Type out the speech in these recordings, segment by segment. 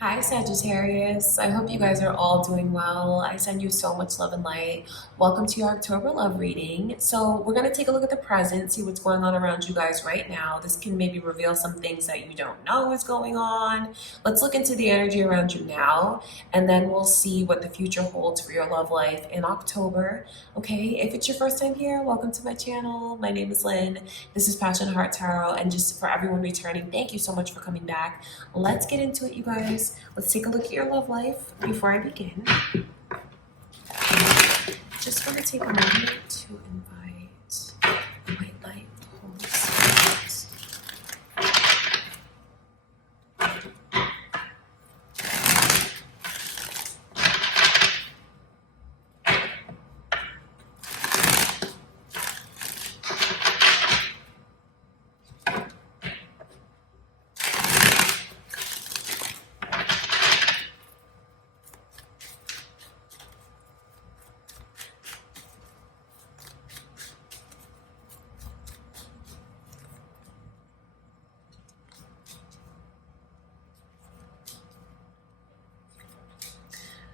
Hi, Sagittarius. I hope you guys are all doing well. I send you so much love and light. Welcome to your October love reading. So, we're going to take a look at the present, see what's going on around you guys right now. This can maybe reveal some things that you don't know is going on. Let's look into the energy around you now, and then we'll see what the future holds for your love life in October. Okay, if it's your first time here, welcome to my channel. My name is Lynn. This is Passion Heart Tarot, and just for everyone returning, thank you so much for coming back. Let's get into it, you guys. Let's take a look at your love life before I begin. Just want to take a moment to invite the white light, the Holy Spirit.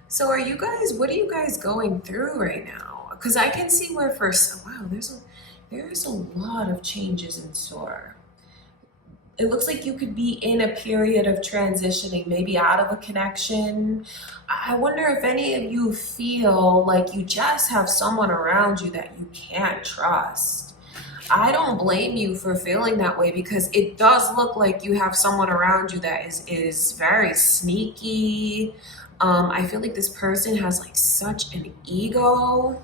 So what are you guys going through right now? Because I can see where first, wow, there's a lot of changes in store. It looks like you could be in a period of transitioning, maybe out of a connection. I wonder if any of you feel like you just have someone around you that you can't trust. I don't blame you for feeling that way because it does look like you have someone around you that is very sneaky. I feel like this person has like such an ego,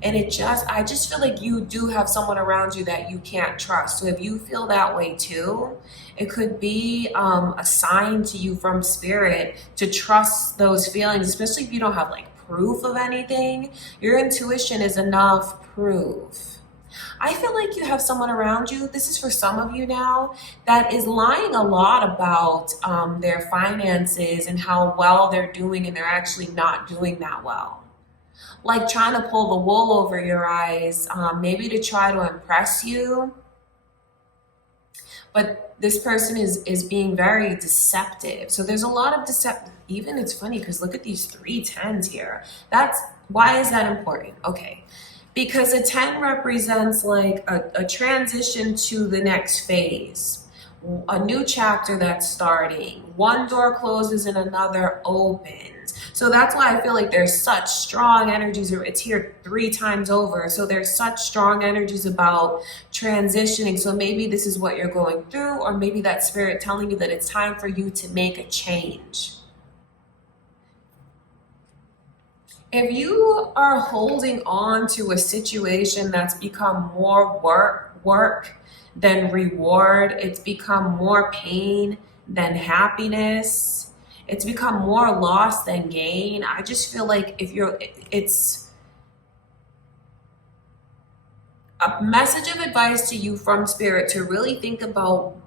and I just feel like you do have someone around you that you can't trust. So if you feel that way too, it could be a sign to you from spirit to trust those feelings, especially if you don't have like proof of anything. Your intuition is enough proof. I feel like you have someone around you, this is for some of you now, that is lying a lot about their finances and how well they're doing, and they're actually not doing that well. Like trying to pull the wool over your eyes, maybe to try to impress you. But this person is being very deceptive. So there's a lot of deceptive, even it's funny because look at these 3 10s here. Why is that important? Okay. Because a 10 represents like a transition to the next phase, a new chapter that's starting. One door closes and another opens. So that's why I feel like there's such strong energies. It's here 3 times over. So there's such strong energies about transitioning. So maybe this is what you're going through, or maybe that spirit telling you that it's time for you to make a change. If you are holding on to a situation that's become more work than reward, it's become more pain than happiness, it's become more loss than gain. I just feel like it's a message of advice to you from spirit to really think about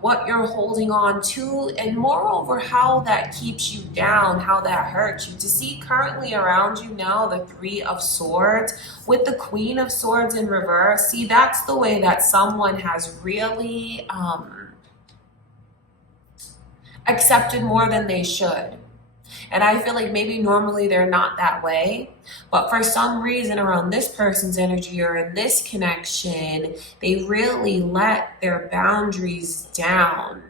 what you're holding on to, and moreover how that keeps you down, how that hurts you. To see currently around you now the 3 of Swords with the Queen of Swords in reverse, see, that's the way that someone has really accepted more than they should. And I feel like maybe normally they're not that way, but for some reason around this person's energy or in this connection, they really let their boundaries down.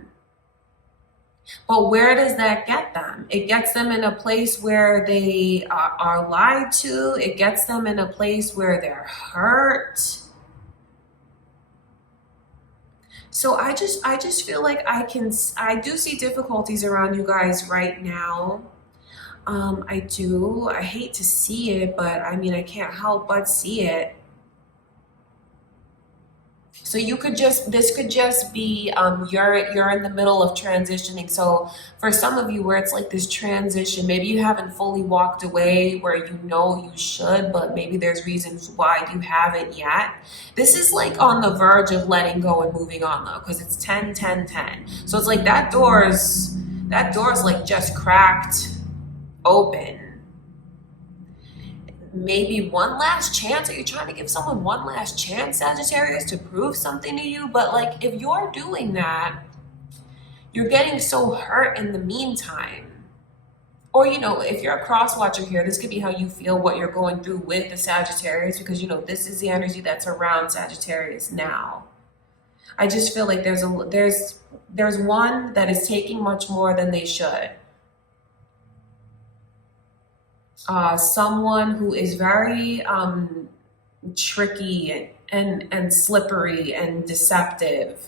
But where does that get them? It gets them in a place where they are lied to. It gets them in a place where they're hurt. So I just feel like I do see difficulties around you guys right now. I do. I hate to see it, but I mean, I can't help but see it. So this could just be, you're in the middle of transitioning. So for some of you where it's like this transition, maybe you haven't fully walked away where you know you should, but maybe there's reasons why you haven't yet. This is like on the verge of letting go and moving on though, because it's 10, 10, 10. So it's like that door's like just cracked open. Maybe one last chance. Are you trying to give someone one last chance, Sagittarius, to prove something to you? But like if you're doing that, you're getting so hurt in the meantime. Or, you know, if you're a cross watcher here, this could be how you feel what you're going through with the Sagittarius, because, you know, this is the energy that's around Sagittarius now. I just feel like there's one that is taking much more than they should. Someone who is very tricky and slippery and deceptive.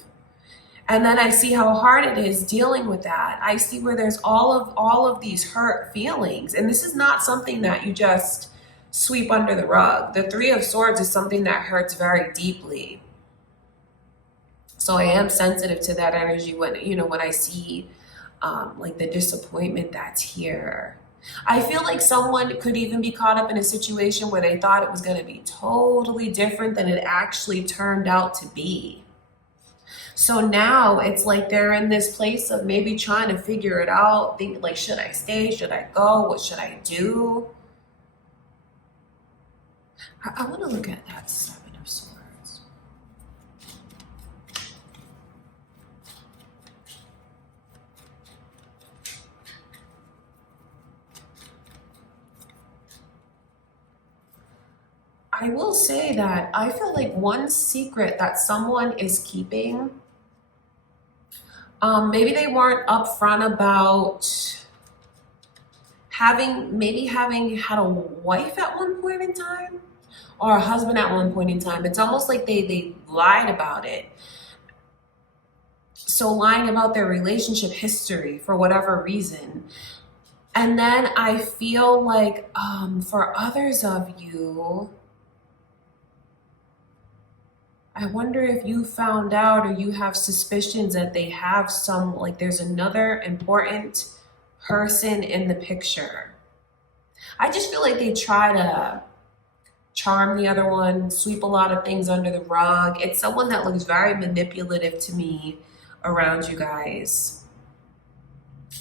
And then I see how hard it is dealing with that. I see where there's all of these hurt feelings. And this is not something that you just sweep under the rug. The Three of Swords is something that hurts very deeply. So I am sensitive to that energy when, you know, when I see like the disappointment that's here. I feel like someone could even be caught up in a situation where they thought it was going to be totally different than it actually turned out to be. So now it's like they're in this place of maybe trying to figure it out, think like, should I stay? Should I go? What should I do? I want to look at that Seven of Swords. I will say that I feel like one secret that someone is keeping, maybe they weren't upfront about maybe having had a wife at one point in time or a husband at one point in time. It's almost like they lied about it. So lying about their relationship history for whatever reason. And then I feel like for others of you, I wonder if you found out or you have suspicions that they have like there's another important person in the picture. I just feel like they try to charm the other one, sweep a lot of things under the rug. It's someone that looks very manipulative to me around you guys.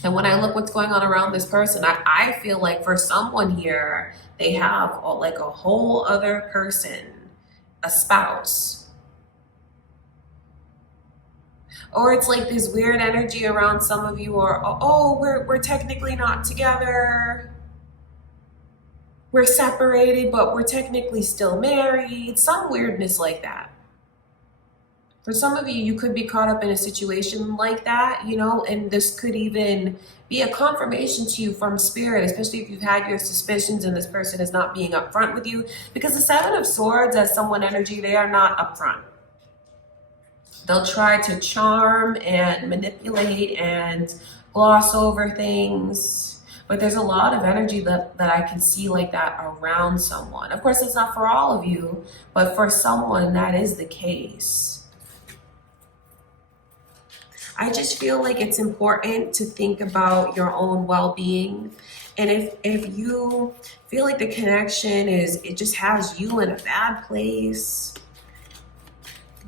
And when I look what's going on around this person, I feel like for someone here, they have like a whole other person, a spouse. Or it's like this weird energy around some of you, or, oh, we're technically not together. We're separated, but we're technically still married. Some weirdness like that. For some of you, you could be caught up in a situation like that, you know, and this could even be a confirmation to you from spirit, especially if you've had your suspicions and this person is not being upfront with you. Because the Seven of Swords as someone energy, they are not upfront. They'll try to charm and manipulate and gloss over things. But there's a lot of energy that I can see like that around someone. Of course, it's not for all of you, but for someone that is the case. I just feel like it's important to think about your own well-being. And if you feel like the connection it just has you in a bad place,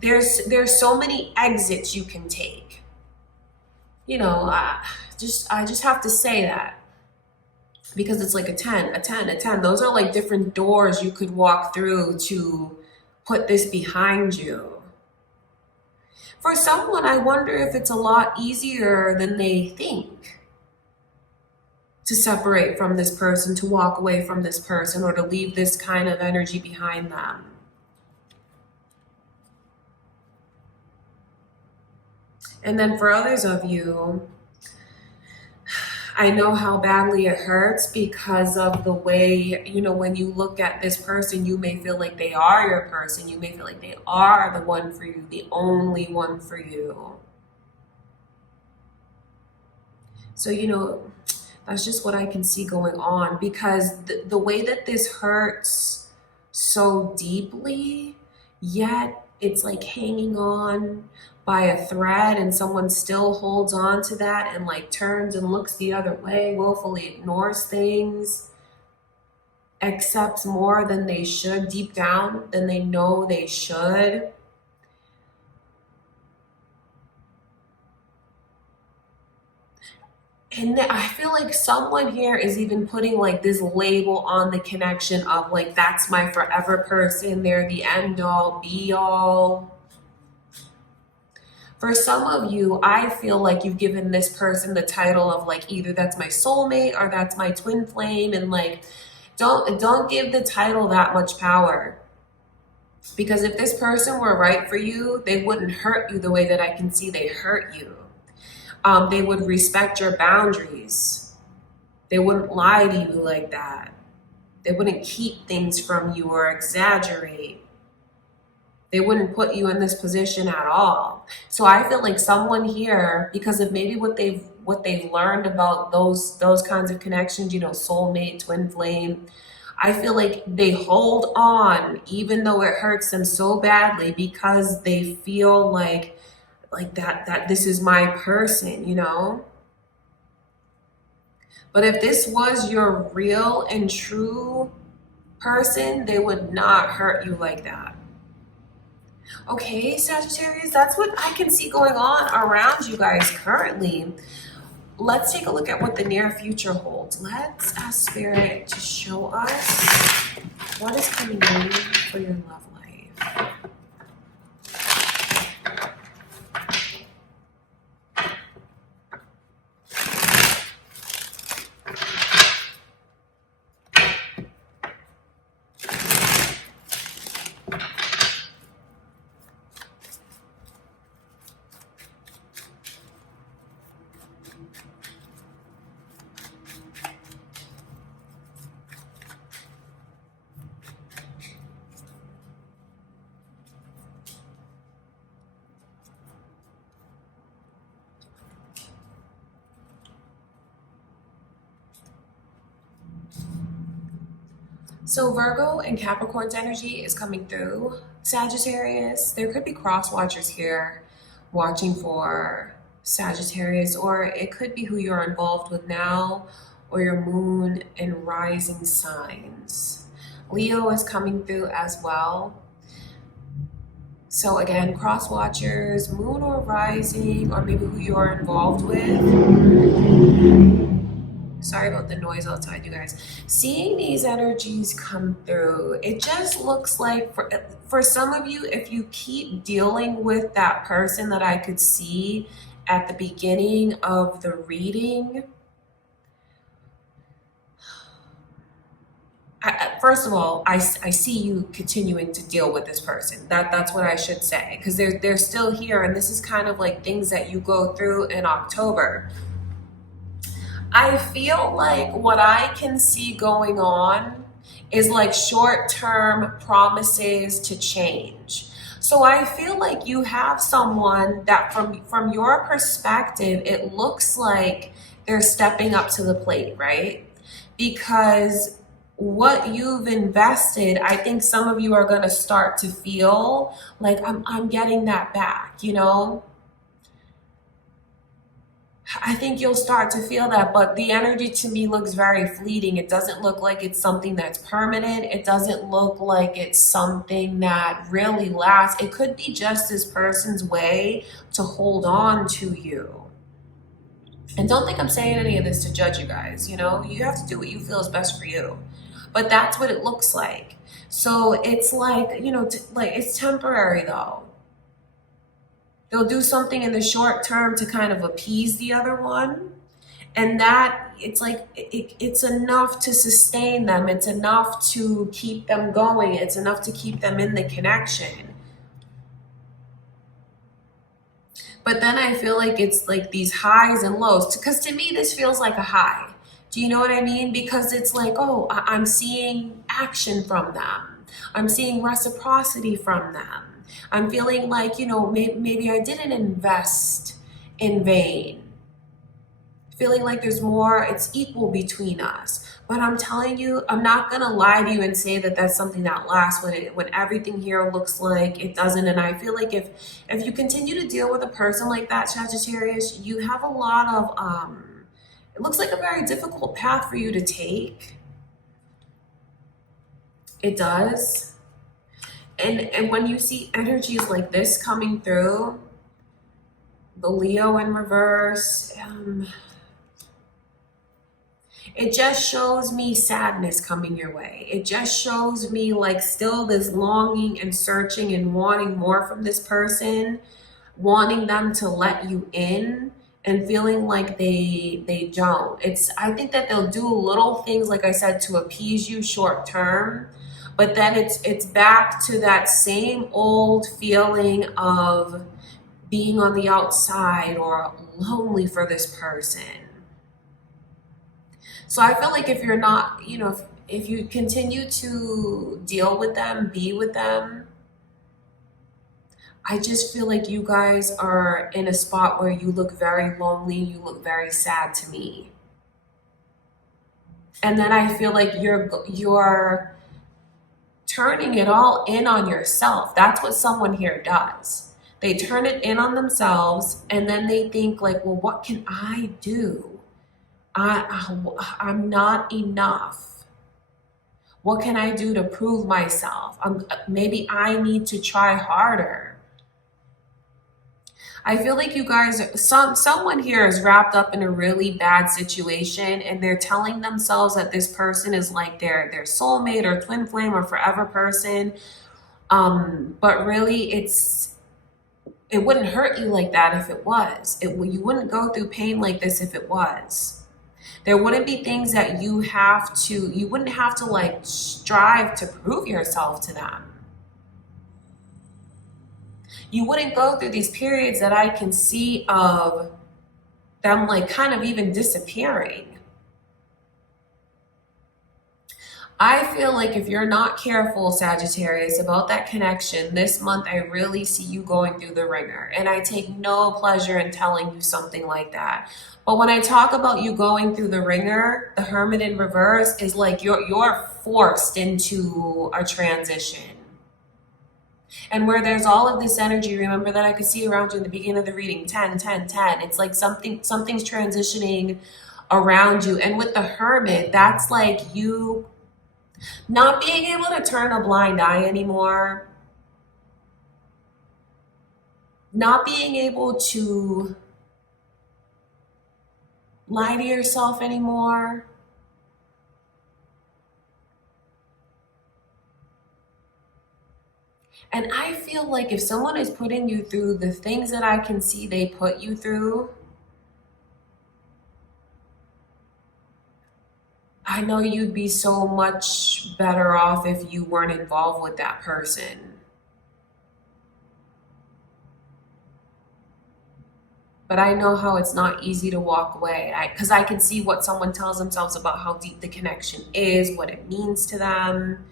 there's so many exits you can take. You know, I just have to say that, because it's like a 10, a 10, a 10. Those are like different doors you could walk through to put this behind you. For someone, I wonder if it's a lot easier than they think to separate from this person, to walk away from this person, or to leave this kind of energy behind them. And then for others of you, I know how badly it hurts because of the way, you know, when you look at this person, you may feel like they are your person. You may feel like they are the one for you, the only one for you. So, you know, that's just what I can see going on, because the way that this hurts so deeply, yet it's like hanging on by a thread, and someone still holds on to that and like turns and looks the other way, willfully ignores things, accepts more than they should deep down, than they know they should. And I feel like someone here is even putting like this label on the connection of like, that's my forever person. They're the end all be all. For some of you, I feel like you've given this person the title of like either that's my soulmate or that's my twin flame, and like don't give the title that much power. Because if this person were right for you, they wouldn't hurt you the way that I can see they hurt you. They would respect your boundaries. They wouldn't lie to you like that. They wouldn't keep things from you or exaggerate. They wouldn't put you in this position at all. So I feel like someone here, because of maybe what they've learned about those kinds of connections, you know, soulmate, twin flame, I feel like they hold on even though it hurts them so badly, because they feel like that this is my person, you know? But if this was your real and true person, they would not hurt you like that. Okay, Sagittarius, that's what I can see going on around you guys currently. Let's take a look at what the near future holds. Let's ask Spirit to show us what is coming in for your love life. So Virgo and Capricorn's energy is coming through Sagittarius. There could be cross watchers here watching for Sagittarius, or it could be who you're involved with now, or your moon and rising signs. Leo is coming through as well. So again, cross watchers, moon or rising, or maybe who you're involved with. Sorry about the noise outside, you guys. Seeing these energies come through, it just looks like for some of you, if you keep dealing with that person that I could see at the beginning of the reading, first of all, I see you continuing to deal with this person. That's what I should say, because they're still here, and this is kind of like things that you go through in October. I feel like what I can see going on is like short-term promises to change. So I feel like you have someone that from your perspective, it looks like they're stepping up to the plate, right? Because what you've invested, I think some of you are going to start to feel like I'm getting that back, you know? I think you'll start to feel that, but the energy to me looks very fleeting. It doesn't look like it's something that's permanent. It doesn't look like it's something that really lasts. It could be just this person's way to hold on to you. And don't think I'm saying any of this to judge you guys. You know, you have to do what you feel is best for you. But that's what it looks like. So it's like, you know, like it's temporary though. They'll do something in the short term to kind of appease the other one. And that, it's like, it's enough to sustain them. It's enough to keep them going. It's enough to keep them in the connection. But then I feel like it's like these highs and lows. Because to me, this feels like a high. Do you know what I mean? Because it's like, oh, I'm seeing action from them. I'm seeing reciprocity from them. I'm feeling like, you know, maybe I didn't invest in vain. Feeling like there's more, it's equal between us. But I'm telling you, I'm not going to lie to you and say that that's something that lasts when everything here looks like it doesn't. And I feel like if you continue to deal with a person like that, Sagittarius, you have a lot of, it looks like a very difficult path for you to take. It does. And when you see energies like this coming through, the Leo in reverse, it just shows me sadness coming your way. It just shows me like still this longing and searching and wanting more from this person. wanting them to let you in and feeling like they don't. I think that they'll do little things, like I said, to appease you short term, but then it's back to that same old feeling of being on the outside or lonely for this person. So I feel like if you're not, if you continue to deal with them, be with them, I just feel like you guys are in a spot where you look very lonely, you look very sad to me. And then I feel like you're turning it all in on yourself. That's what someone here does. They turn it in on themselves, and then they think like, well, what can I do? I'm not enough. What can I do to prove myself? Maybe I need to try harder. I feel like you guys, someone here is wrapped up in a really bad situation, and they're telling themselves that this person is like their soulmate or twin flame or forever person. But really, it wouldn't hurt you like that if it was. You wouldn't go through pain like this if it was. There wouldn't be things that you wouldn't have to like strive to prove yourself to them. You wouldn't go through these periods that I can see of them like kind of even disappearing. I feel like if you're not careful, Sagittarius, about that connection this month, I really see you going through the ringer. And I take no pleasure in telling you something like that. But when I talk about you going through the ringer, the Hermit in reverse is like you're forced into a transition. And where there's all of this energy, remember that I could see around you in the beginning of the reading, 10, 10, 10. It's like something's transitioning around you. And with the Hermit, that's like you not being able to turn a blind eye anymore. Not being able to lie to yourself anymore. And I feel like if someone is putting you through the things that I can see they put you through, I know you'd be so much better off if you weren't involved with that person. But I know how it's not easy to walk away, because I can see what someone tells themselves about how deep the connection is, what it means to them.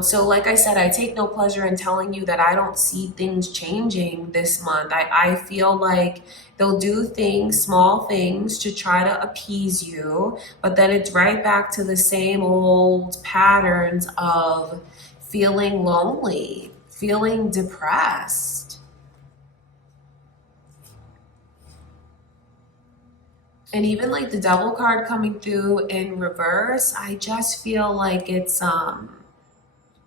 So like I said, I take no pleasure in telling you that I don't see things changing this month. I feel like they'll do things, small things, to try to appease you, but then it's right back to the same old patterns of feeling lonely, feeling depressed. And even like the Devil card coming through in reverse, I just feel like it's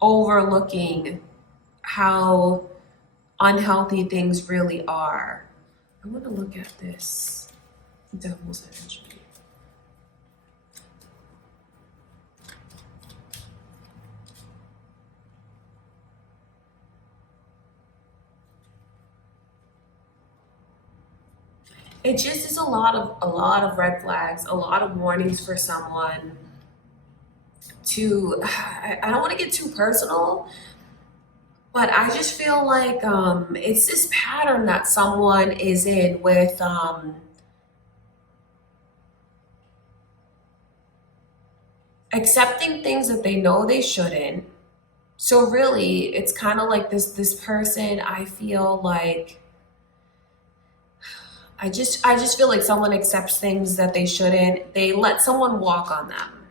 overlooking how unhealthy things really are. I want to look at this Devil's energy. It just is a lot of red flags, a lot of warnings for someone to, I don't want to get too personal, but I just feel like it's this pattern that someone is in with accepting things that they know they shouldn't. So really, it's kind of like this person, I feel like, I just feel like someone accepts things that they shouldn't. They let someone walk on them.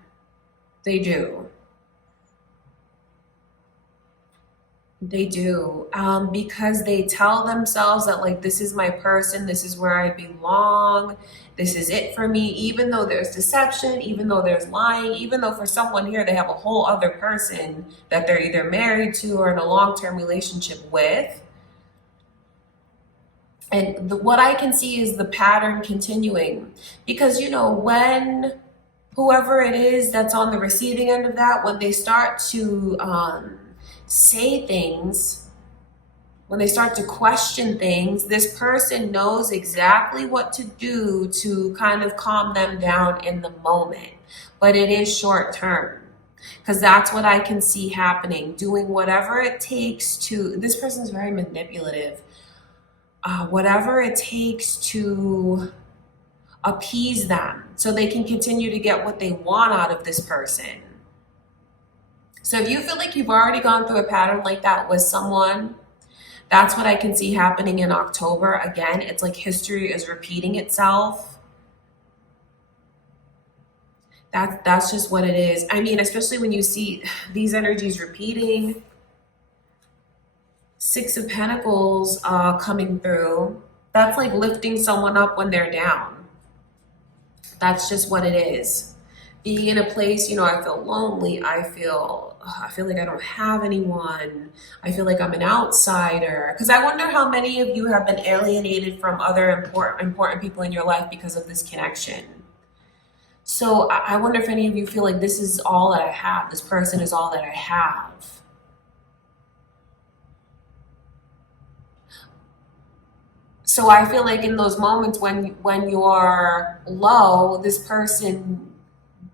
They do. They do. Because they tell themselves that like, this is my person, this is where I belong, this is it for me, even though there's deception, even though there's lying, even though for someone here, they have a whole other person that they're either married to or in a long-term relationship with. And what I can see is the pattern continuing. Because, when whoever it is that's on the receiving end of that, when they start to say things when they start to question things, this person knows exactly what to do to kind of calm them down in the moment. But it is short term, because that's what I can see happening. Doing whatever it takes to, this person's very manipulative. Whatever it takes to appease them so they can continue to get what they want out of this person. So if you feel like you've already gone through a pattern like that with someone, that's what I can see happening in October. Again, it's like history is repeating itself. That's just what it is. I mean, especially when you see these energies repeating. Six of Pentacles coming through. That's like lifting someone up when they're down. That's just what it is. Being in a place, you know, I feel lonely. I feel like I don't have anyone. I feel like I'm an outsider. Because I wonder how many of you have been alienated from other important people in your life because of this connection. So I wonder if any of you feel like this is all that I have. This person is all that I have. So I feel like in those moments when you're low, this person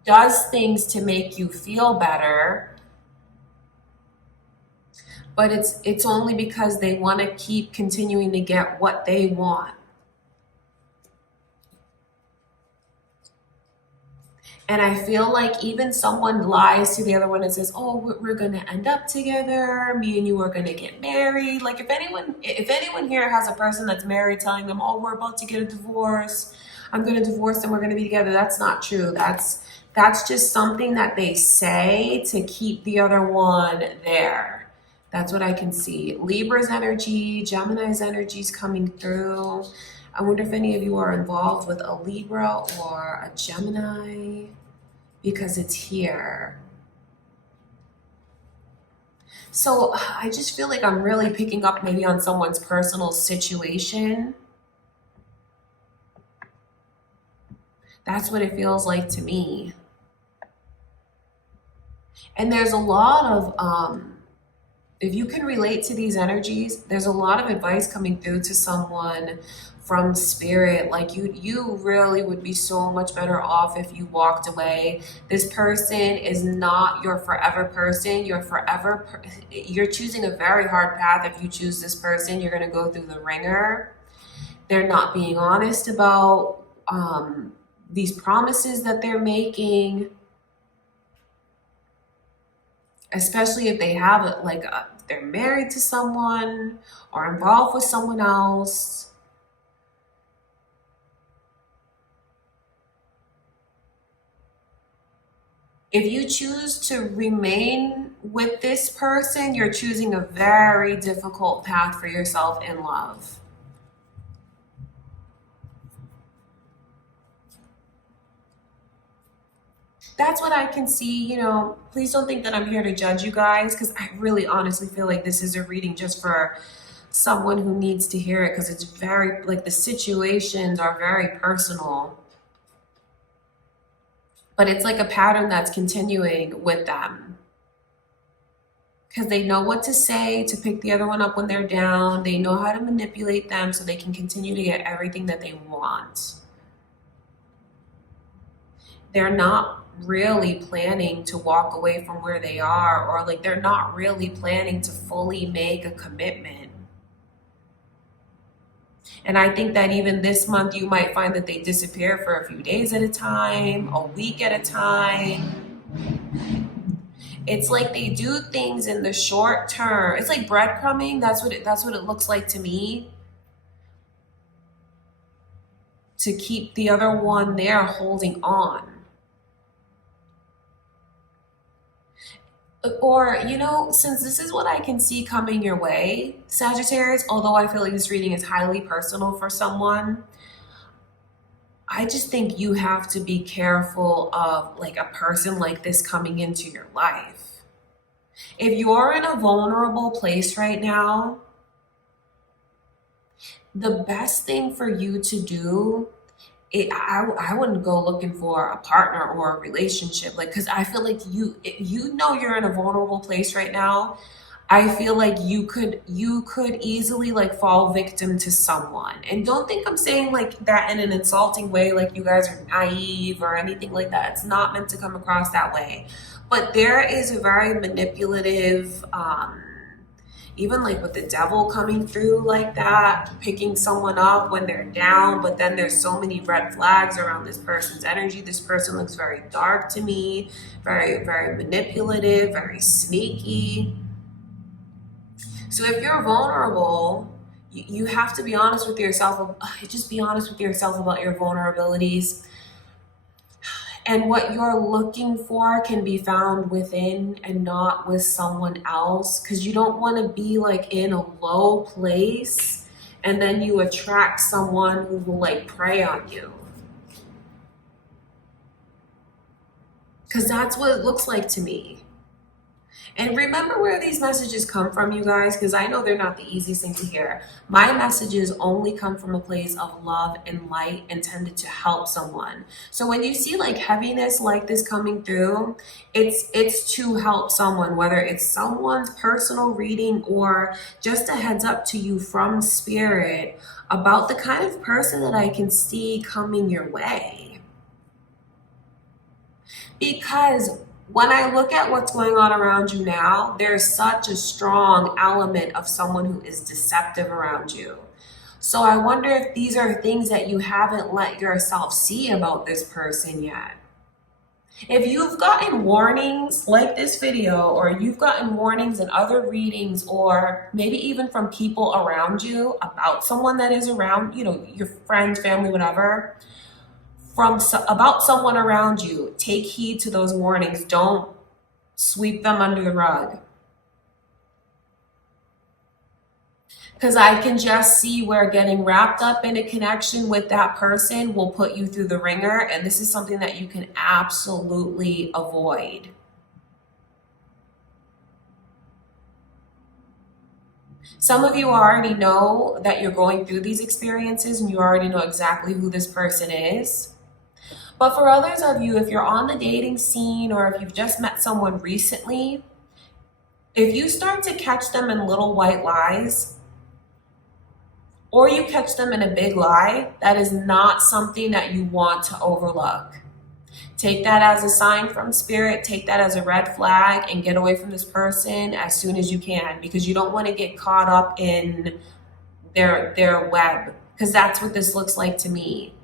does things to make you feel better. But it's only because they want to keep continuing to get what they want. And I feel like even someone lies to the other one and says, oh, we're going to end up together. Me and you are going to get married. Like if anyone here has a person that's married telling them, oh, we're about to get a divorce. I'm going to divorce them. We're going to be together. That's not true. That's just something that they say to keep the other one there. That's what I can see. Libra's energy, Gemini's energy is coming through. I wonder if any of you are involved with a Libra or a Gemini, because it's here. So I just feel like I'm really picking up maybe on someone's personal situation. That's what it feels like to me. And there's a lot of, if you can relate to these energies, there's a lot of advice coming through to someone from spirit. Like you really would be so much better off if you walked away. This person is not your forever person. You're choosing a very hard path. If you choose this person, you're going to go through the ringer. They're not being honest about these promises that they're making, especially if they have they're married to someone or involved with someone else. If you choose to remain with this person, you're choosing a very difficult path for yourself in love. That's what I can see. You know, please don't think that I'm here to judge you guys, because I really honestly feel like this is a reading just for someone who needs to hear it, because it's very, like, the situations are very personal. But it's like a pattern that's continuing with them, because they know what to say to pick the other one up when they're down. They know how to manipulate them so they can continue to get everything that they want. They're not really planning to walk away from where they are, or like they're not really planning to fully make a commitment. And I think that even this month you might find that they disappear for a few days at a time, a week at a time. It's like they do things in the short term. It's like breadcrumbing. That's what it looks like to me, to keep the other one there holding on. Or, you know, since this is what I can see coming your way, Sagittarius, although I feel like this reading is highly personal for someone, I just think you have to be careful of like a person like this coming into your life. If you're in a vulnerable place right now, the best thing for you to do, I wouldn't go looking for a partner or a relationship, like, because I feel like you know you're in a vulnerable place right now. I feel like you could easily like fall victim to someone. And don't think I'm saying like that in an insulting way, like you guys are naive or anything like that. It's not meant to come across that way. But there is a very manipulative, even like with the devil coming through like that, picking someone up when they're down, but then there's so many red flags around this person's energy. This person looks very dark to me, very, very manipulative, very sneaky. So if you're vulnerable, you have to be honest with yourself. Just be honest with yourself about your vulnerabilities. And what you're looking for can be found within and not with someone else. Because you don't want to be like in a low place and then you attract someone who will like prey on you. Because that's what it looks like to me. And remember where these messages come from, you guys, because I know they're not the easiest thing to hear. My messages only come from a place of love and light intended to help someone. So when you see like heaviness like this coming through, it's to help someone, whether it's someone's personal reading or just a heads up to you from spirit about the kind of person that I can see coming your way. Because when I look at what's going on around you now, there's such a strong element of someone who is deceptive around you. So I wonder if these are things that you haven't let yourself see about this person yet. If you've gotten warnings like this video, or you've gotten warnings in other readings, or maybe even from people around you about someone that is around, you know, your friends, family, whatever, about someone around you, take heed to those warnings. Don't sweep them under the rug. Because I can just see where getting wrapped up in a connection with that person will put you through the ringer. And this is something that you can absolutely avoid. Some of you already know that you're going through these experiences and you already know exactly who this person is. But for others of you, if you're on the dating scene or if you've just met someone recently, if you start to catch them in little white lies, or you catch them in a big lie, that is not something that you want to overlook. Take that as a sign from spirit, take that as a red flag, and get away from this person as soon as you can, because you don't want to get caught up in their web, because that's what this looks like to me.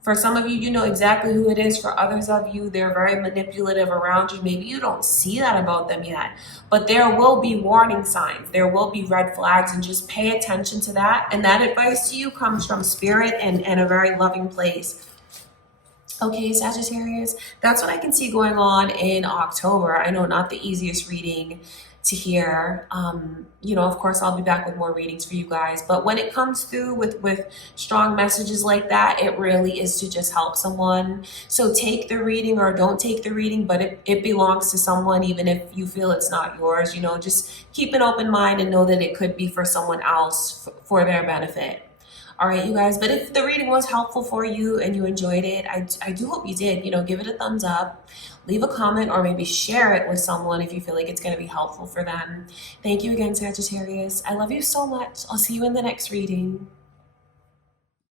For some of you, you know exactly who it is. For others of you, they're very manipulative around you. Maybe you don't see that about them yet, but there will be warning signs. There will be red flags, and just pay attention to that. And that advice to you comes from spirit and a very loving place. Okay, Sagittarius, that's what I can see going on in October. I know not the easiest reading to hear. You know, of course, I'll be back with more readings for you guys. But when it comes through with strong messages like that, it really is to just help someone. So take the reading or don't take the reading, but it belongs to someone, even if you feel it's not yours. You know, just keep an open mind and know that it could be for someone else for their benefit. All right, you guys, but if the reading was helpful for you and you enjoyed it, I do hope you did. You know, give it a thumbs up, leave a comment, or maybe share it with someone if you feel like it's going to be helpful for them. Thank you again, Sagittarius. I love you so much. I'll see you in the next reading.